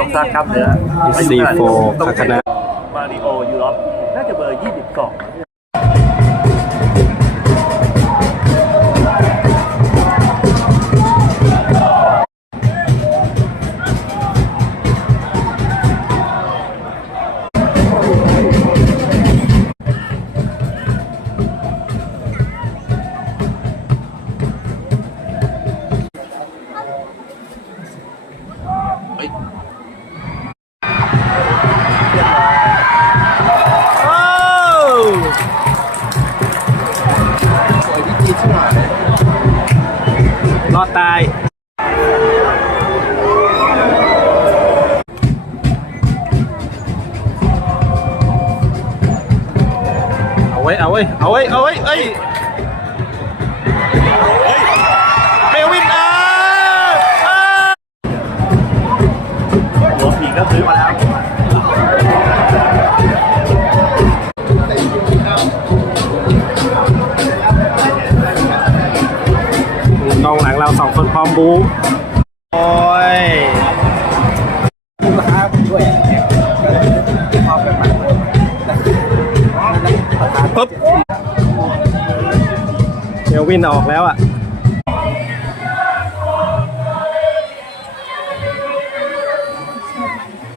ต้องสร้างกล้ามเนื้อ C4 ต้องคาคานะมาริโอยูโรปน่าจะเบอร์ 22ร อดตายเอาไว้เอาไว้เอาไว้เราสอ้ยเฮ้ยเบลวินอะอะหัวผีก็ซื้อมด้วกองหลังเราสองคนพร้อมบู๊โอ้ยปุ๊บเบลวินออกแล้วอะ